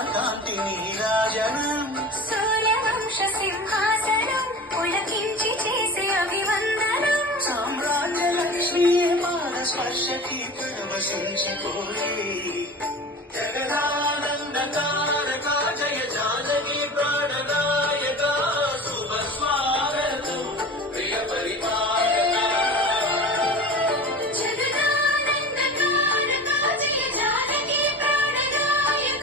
విశ్వకాంతి నీరాజనం సూర్యవంశ సింహాసనం పులకించి చేసే అభివందనం సామ్రాజ్య లక్ష్మీ పాద స్పర్శకి పరవశించిపోయే జగదా